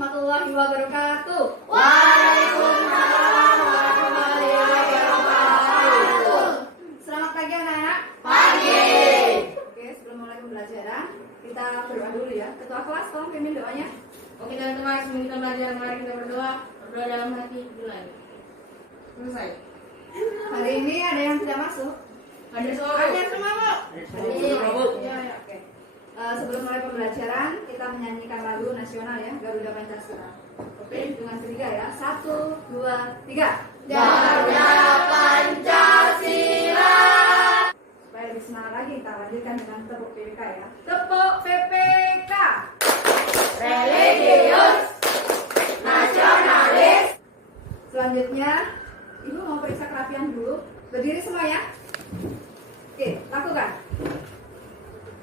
warahmatullahi wabarakatuh. Waalaikumsalam warahmatullahi wabarakatuh. Selamat pagi anak-anak. Pagi. Oke, sebelum mulai pembelajaran, kita berdoa dulu ya. Ketua kelas, tolong pimpin doanya. Oke teman-teman, sebelum kita belajar, mari kita berdoa dalam hati mulai. Selesai. Hari ini ada yang tidak masuk? Ada semua. Ada semua, Bu? Bu. Iya, ya, oke. Sebelum mulai pembelajaran, kita menyanyikan lagu nasional ya, Garuda Pancasila. Oke, dengan ketiga ya. 1, 2, 3. Garuda Pancasila. Supaya lebih semangat lagi, kita lanjutkan dengan tepuk PPK ya. Tepuk PPK. Religius, nasionalis. Selanjutnya, Ibu mau periksa kerapian dulu. Berdiri semua ya. Oke, lakukan.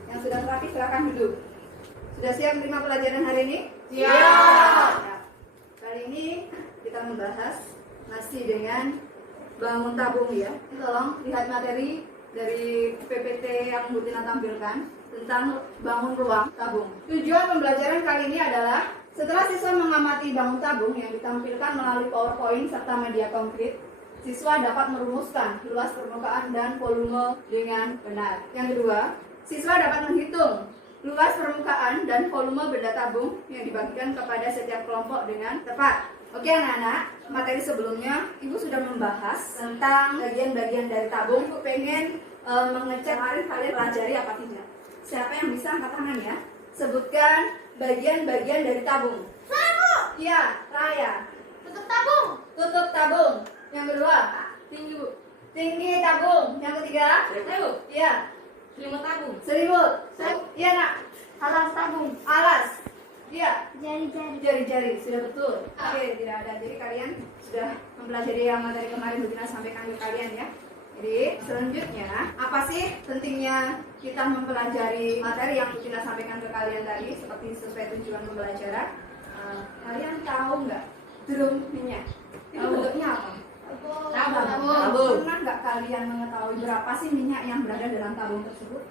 Yang sudah terapi silakan duduk. Sudah siap menerima pelajaran hari ini? Siap. Ya. Kali ini kita membahas masih dengan bangun tabung ya. Tolong lihat materi dari PPT yang Bu Tina tampilkan tentang bangun ruang tabung. Tujuan pembelajaran kali ini adalah setelah siswa mengamati bangun tabung yang ditampilkan melalui PowerPoint serta media konkret, siswa dapat merumuskan luas permukaan dan volume dengan benar. Yang kedua, siswa dapat menghitung luas permukaan dan volume benda tabung yang dibagikan kepada setiap kelompok dengan tepat. Oke anak-anak, materi sebelumnya Ibu sudah membahas tentang bagian-bagian dari tabung. Ibu pengen mengecek kalian pelajari apa tidak. Siapa yang bisa angkat tangan ya? Sebutkan bagian-bagian dari tabung. Sabu. Iya, Raya. Tutup tabung. Tutup tabung. Yang kedua, tinggi. Tinggi tabung. Yang ketiga, Selimut. iya, Selimut tabung. selimut. Iya nak. Alas tabung. Alas. Iya. Jari-jari. Jari-jari, sudah betul. Oke, tidak ada. Jadi kalian sudah mempelajari yang materi kemarin Bu Tina sampaikan ke kalian ya. Jadi selanjutnya, apa sih pentingnya kita mempelajari materi yang Bu Tina sampaikan ke kalian tadi seperti sesuai tujuan pembelajaran? Kalian tahu nggak drum minyak? Bentuknya apa? Tabung. Pernah nggak kalian mengetahui berapa sih minyak yang berada dalam tabung tersebut?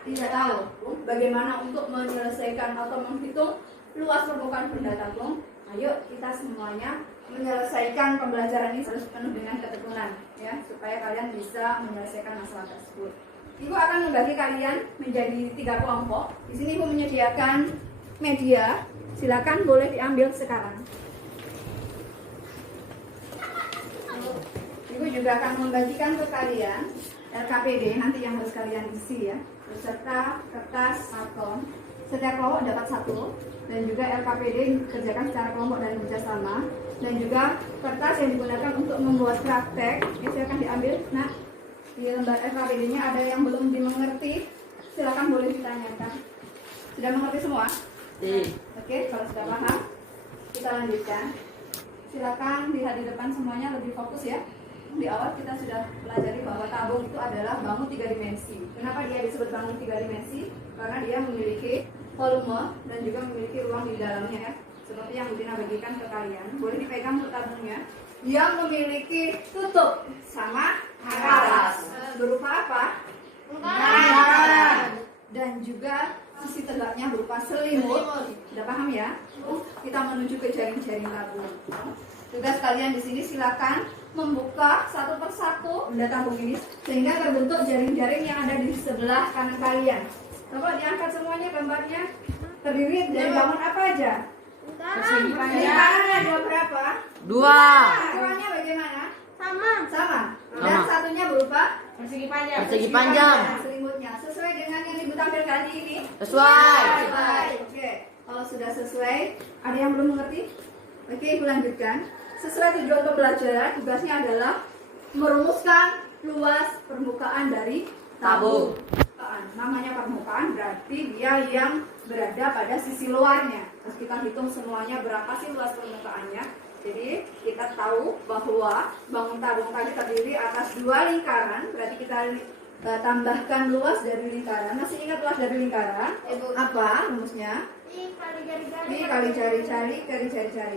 Tidak tahu. Bagaimana untuk menyelesaikan atau menghitung luas permukaan benda tabung? Ayo kita semuanya menyelesaikan pembelajaran ini harus penuh dengan ketekunan ya, supaya kalian bisa menyelesaikan masalah tersebut. Ibu akan membagi kalian menjadi 3 kelompok. Di sini Ibu menyediakan media. Silakan boleh diambil sekarang. Ibu juga akan membagikan ke kalian LKPD nanti yang harus kalian isi ya, beserta kertas karton. Setiap kelompok dapat 1 dan juga LKPD dikerjakan secara kelompok dan bekerjasama, dan juga kertas yang digunakan untuk membuat praktek. Ya, silakan diambil. Nah, di lembar LKPD-nya ada yang belum dimengerti, silakan boleh ditanyakan. Sudah mengerti semua? Oke, kalau sudah paham, kita lanjutkan. Silakan lihat di depan semuanya lebih fokus ya. Di awal kita sudah pelajari bahwa tabung itu adalah bangun 3 dimensi. Kenapa dia disebut bangun 3 dimensi? Karena dia memiliki volume dan juga memiliki ruang di dalamnya ya. Seperti yang Bu Tina bagikan ke kalian. Boleh dipegang untuk tabungnya. Yang memiliki tutup sama alas. Berupa apa? Lingkaran. Dan juga sisi tegaknya berupa selimut. Sudah paham ya? Kita menuju ke jaring-jaring tabung. Tugas kalian di sini silakan membuka satu persatu benda tabung ini sehingga terbentuk jaring-jaring yang ada di sebelah kanan kalian. Coba diangkat semuanya gambarnya. Terdiri dari bangun apa aja? Persegi panjang. Lingkaran ada berapa? 2. Ukurannya bagaimana? Sama. Sama. Dan satunya berupa Persegi panjang. Persegi panjang. Selimutnya sesuai dengan yang Ibu tampilkan di ini. Sesuai. Oke. Kalau sudah sesuai, ada yang belum mengerti? Oke, Ibu lanjutkan. Sesuai tujuan pembelajaran, tugasnya adalah merumuskan luas permukaan dari tabung. Namanya permukaan berarti dia yang berada pada sisi luarnya. Terus kita hitung semuanya berapa sih luas permukaannya. Jadi kita tahu bahwa bangun tabung tadi terdiri atas 2 lingkaran. Berarti kita tambahkan luas dari lingkaran. Masih ingat luas dari lingkaran? Apa rumusnya? Kali jari-jari.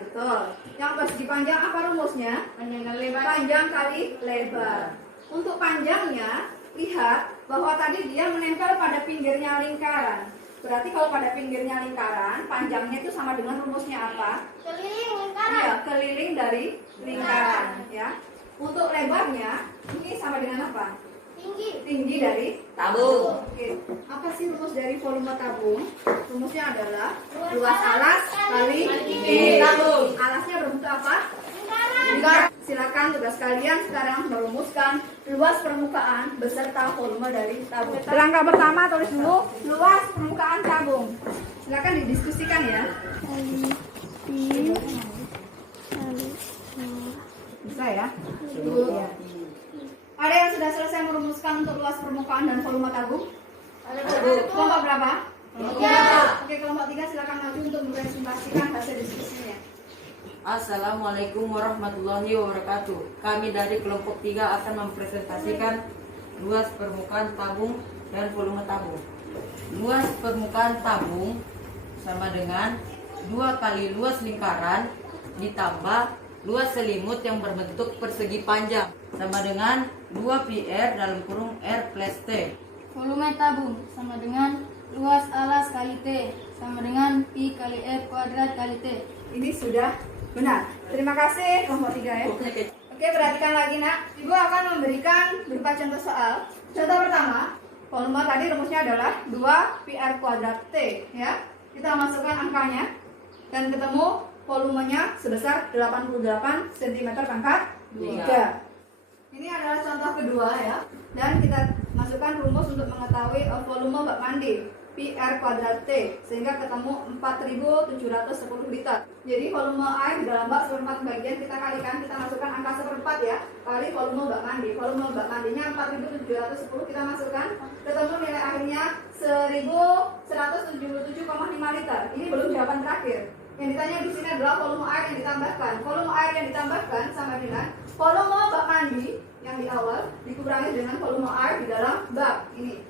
Betul. Yang persegi panjang apa rumusnya? Panjang kali lebar. Panjang kali lebar. Untuk panjangnya, lihat bahwa tadi dia menempel pada pinggirnya lingkaran. Berarti kalau pada pinggirnya lingkaran, panjangnya itu sama dengan rumusnya apa? Keliling lingkaran. Iya, keliling dari lingkaran ya. Untuk lebarnya ini sama dengan apa? Tinggi. Tinggi dari Tabung. Oke. Apa sih rumus dari volume tabung? Rumusnya adalah luas alas kali tinggi tabung. Alasnya berbentuk apa? Lingkaran. Silakan tugas kalian sekarang merumuskan luas permukaan beserta volume dari tabung. Langkah pertama tulis dulu luas permukaan tabung. Silakan didiskusikan ya. Bisa ya? Ada yang sudah selesai merumuskan untuk luas permukaan dan volume tabung? Kelompok berapa? Oke, kelompok 3 silakan maju untuk mempresentasikan hasil diskusinya. Assalamualaikum warahmatullahi wabarakatuh. Kami dari kelompok 3 akan mempresentasikan luas permukaan tabung dan volume tabung. Luas permukaan tabung sama dengan 2 kali luas lingkaran ditambah luas selimut yang berbentuk persegi panjang sama dengan 2 pi R dalam kurung R plus T. Volume tabung sama dengan luas alas kali T sama dengan pi kali R kuadrat kali T. Ini sudah benar. Terima kasih kelompok 3 ya. Oke, perhatikan lagi nak. Ibu akan memberikan berupa contoh soal. Contoh pertama, volume tadi rumusnya adalah 2 pi R kuadrat T ya. Kita masukkan angkanya dan ketemu volumenya sebesar 88 cm pangkat 3. Ini adalah contoh kedua ya. Dan kita masukkan rumus untuk mengetahui volume bak mandi pi R kuadrat T sehingga ketemu 4.710 liter. Jadi volume air di dalam bak seperempat bagian kita kalikan, kita masukkan angka seperempat ya kali volume bak mandi. Volume bak mandinya 4.710 kita masukkan, ketemu nilai airnya 1.177,5 liter. Ini belum jawaban terakhir. Yang ditanya di sini adalah volume air yang ditambahkan. Volume air yang ditambahkan sama dengan volume bak mandi yang di awal dikurangi dengan volume air di dalam bak ini.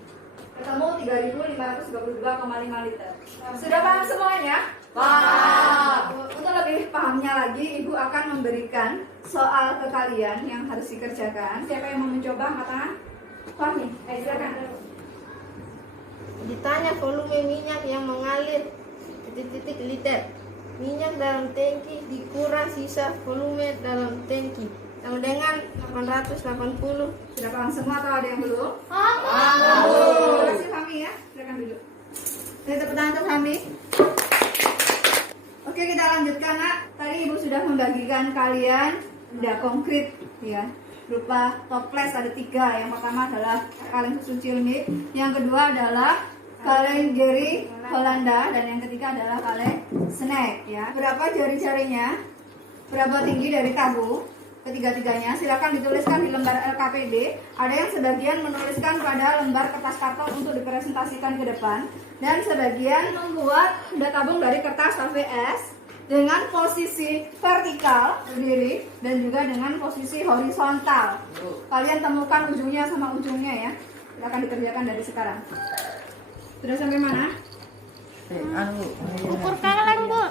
Ketemu 3.532,5 liter. Sudah paham semuanya? Paham. Untuk lebih pahamnya lagi, Ibu akan memberikan soal ke kalian yang harus dikerjakan. Siapa yang mau mencoba? Angkat tangan. Fahmi, silakan. Ditanya volume minyak yang mengalir titik-titik liter. Minyak dalam tangki dikurang sisa volume dalam tangki sama dengan 880. Sudah paham semua atau ada yang belum? Paham. Terima kasih Fahmi ya. Silakan duduk. Saya tepuk tangan untuk Fahmi. Oke, kita lanjutkan nak. Tadi Ibu sudah membagikan kalian benda konkret ya, berupa toples ada 3. Yang pertama adalah kaleng susu Cilmi, yang kedua adalah kaleng Geri Holanda, dan yang ketiga adalah kaleng snack ya. Berapa jari-jarinya? Berapa tinggi dari tabung? Ketiga-tiganya silakan dituliskan di lembar LKPD. Ada yang sebagian menuliskan pada lembar kertas karton untuk dipresentasikan ke depan, dan sebagian membuat benda tabung dari kertas HVS dengan posisi vertikal berdiri dan juga dengan posisi horizontal. Kalian temukan ujungnya sama ujungnya ya. Silakan dikerjakan dari sekarang. Sudah sampai mana? Ukur kaleng, Bu.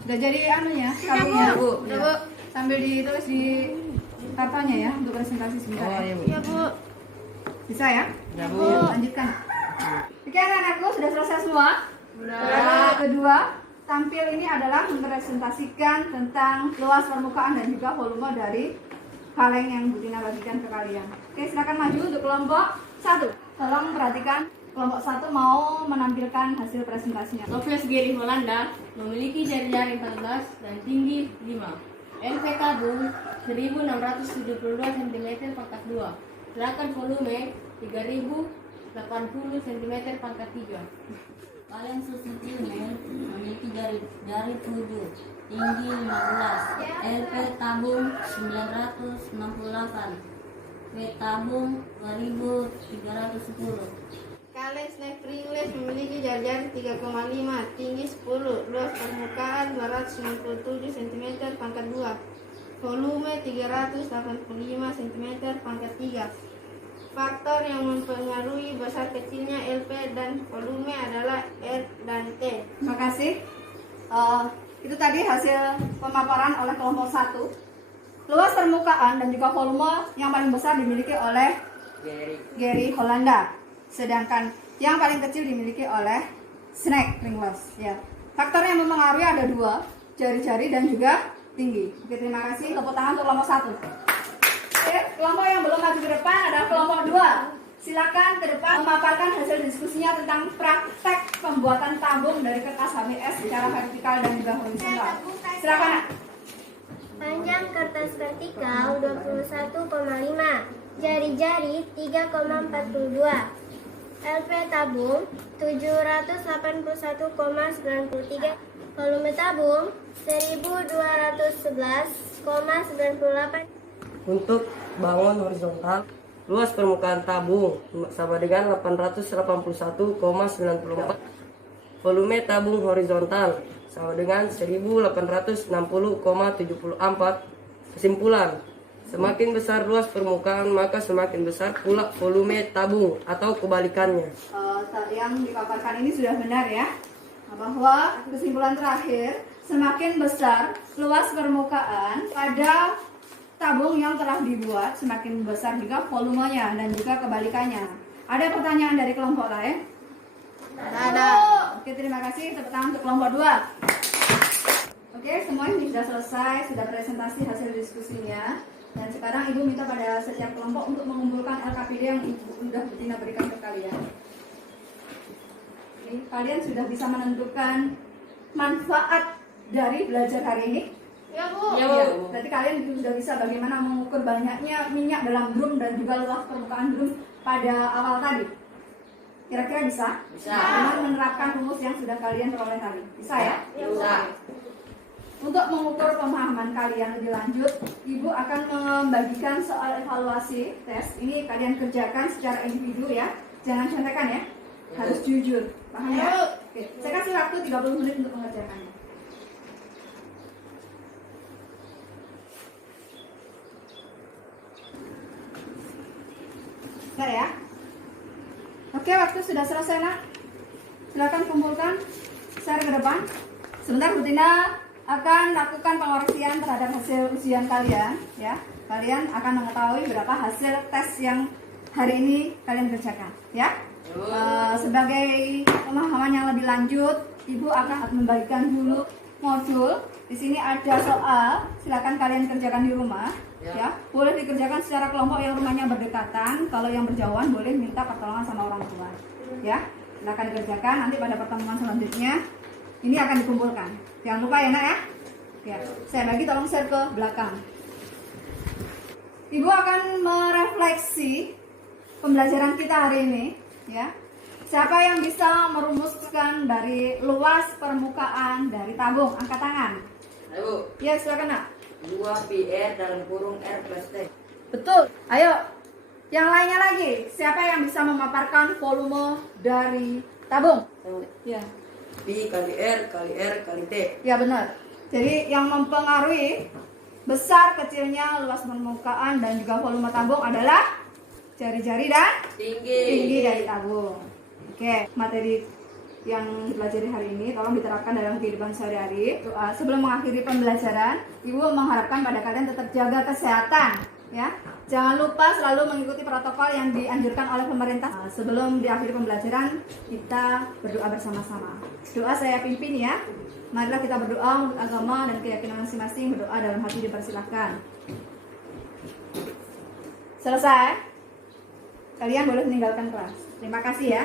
Sudah jadi anunya, Sudah, kalungnya. Bu. Sudah, Bu. Sambil ditulis di kartonnya ya untuk presentasi sebentar. Ya. Iya, Bu. Bisa ya? Ya, Bu. Lanjutkan. Oke, anak-anakku sudah selesai semua? Sudah. Kedua, tampil ini adalah mempresentasikan tentang luas permukaan dan juga volume dari kaleng yang Bu Tina bagikan ke kalian. Oke, silakan maju untuk kelompok 1. Tolong perhatikan, kelompok 1 mau menampilkan hasil presentasinya. Toples Geri Holanda memiliki jari-jari 14 dan tinggi 5. LV tabung 1672 cm pangkat 2. Sedangkan volume 3080 cm pangkat 3. Kaleng susu Cilmi memiliki jari 7, tinggi 15, LP tabung 968, V tabung 2310. Kaleng snack Pringles memiliki jari-jari 3,5, tinggi 10, luas permukaan 267 cm pangkat 2, volume 385 cm pangkat 3. Faktor yang mempengaruhi besar kecilnya LP dan volume adalah R dan T. Terima kasih. Itu tadi hasil pemaparan oleh kelompok 1. Luas permukaan dan juga volume yang paling besar dimiliki oleh Geri Holanda. Sedangkan yang paling kecil dimiliki oleh snack ringless ya. Faktor yang mempengaruhi ada 2, jari-jari dan juga tinggi. Oke, terima kasih. Tepuk tangan untuk kelompok 1. Oke, kelompok yang belum maju ke depan adalah kelompok 2. Silakan ke depan memaparkan hasil diskusinya tentang praktek pembuatan tabung dari kertas HBS secara vertikal dan juga horizontal. Silakan. Nak. Panjang kertas vertikal 21,5, jari-jari 3,42, LP tabung 781,93, volume tabung 1211,98. Untuk bangun horizontal, luas permukaan tabung sama dengan 881,94. Volume tabung horizontal sama dengan 1860,74. Kesimpulan, semakin besar luas permukaan maka semakin besar pula volume tabung atau kebalikannya. Yang dipaparkan ini sudah benar ya, bahwa kesimpulan terakhir, semakin besar luas permukaan pada tabung yang telah dibuat, semakin besar juga volumenya dan juga kebalikannya. Ada pertanyaan dari kelompok lain? Ada. Oke, terima kasih. Tepuk tangan untuk kelompok 2. Oke, semuanya sudah selesai, sudah presentasi hasil diskusinya. Dan sekarang Ibu minta pada setiap kelompok untuk mengumpulkan LKPD yang Ibu sudah Betina berikan ke kalian. Ini, kalian sudah bisa menentukan manfaat dari belajar hari ini? Ya Bu. Ya, berarti kalian sudah bisa bagaimana mengukur banyaknya minyak dalam drum dan juga luas permukaan drum pada awal tadi. Kira-kira bisa? Bisa. Dengan menerapkan rumus yang sudah kalian peroleh tadi. Bisa ya? Bisa. Untuk mengukur pemahaman kalian lebih lanjut, Ibu akan membagikan soal evaluasi tes. Ini kalian kerjakan secara individu ya. Jangan contekan ya. Harus jujur. Paham ya? Oke. Saya kasih waktu 30 menit untuk mengerjakannya. Bentar ya. Oke, waktu sudah selesai nak. Silakan kumpulkan. Share ke depan. Sebentar Bu Tina akan lakukan pengoreksian terhadap hasil ujian kalian ya. Kalian akan mengetahui berapa hasil tes yang hari ini kalian kerjakan ya. Sebagai pemahaman yang lebih lanjut, Ibu akan membagikan dulu modul. Di sini ada soal, silakan kalian kerjakan di rumah ya. Boleh dikerjakan secara kelompok yang rumahnya berdekatan. Kalau yang berjauhan boleh minta pertolongan sama orang tua ya. Silakan dikerjakan, nanti pada pertemuan selanjutnya ini akan dikumpulkan. Jangan lupa ya nak ya. Ya, saya bagi tolong share ke belakang. Ibu akan merefleksi pembelajaran kita hari ini ya. Siapa yang bisa merumuskan dari luas permukaan dari tabung? Angkat tangan. Ayo, Ya, silakan nak. 2 PR dalam kurung R plus T. Betul. Ayo. Yang lainnya lagi. Siapa yang bisa memaparkan volume dari tabung? Ya. P kali R kali R kali T. Ya benar. Jadi yang mempengaruhi besar kecilnya luas permukaan dan juga volume tabung adalah jari-jari dan tinggi dari tabung. Oke, materi yang dipelajari hari ini tolong diterapkan dalam kehidupan sehari-hari. Sebelum mengakhiri pembelajaran, Ibu mengharapkan pada kalian tetap jaga kesehatan ya. Jangan lupa selalu mengikuti protokol yang dianjurkan oleh pemerintah. Sebelum diakhiri pembelajaran, kita berdoa bersama-sama. Doa saya pimpin ya. Marilah kita berdoa menurut agama dan keyakinan masing-masing. Berdoa dalam hati dipersilahkan. Selesai. Kalian boleh meninggalkan kelas. Terima kasih ya.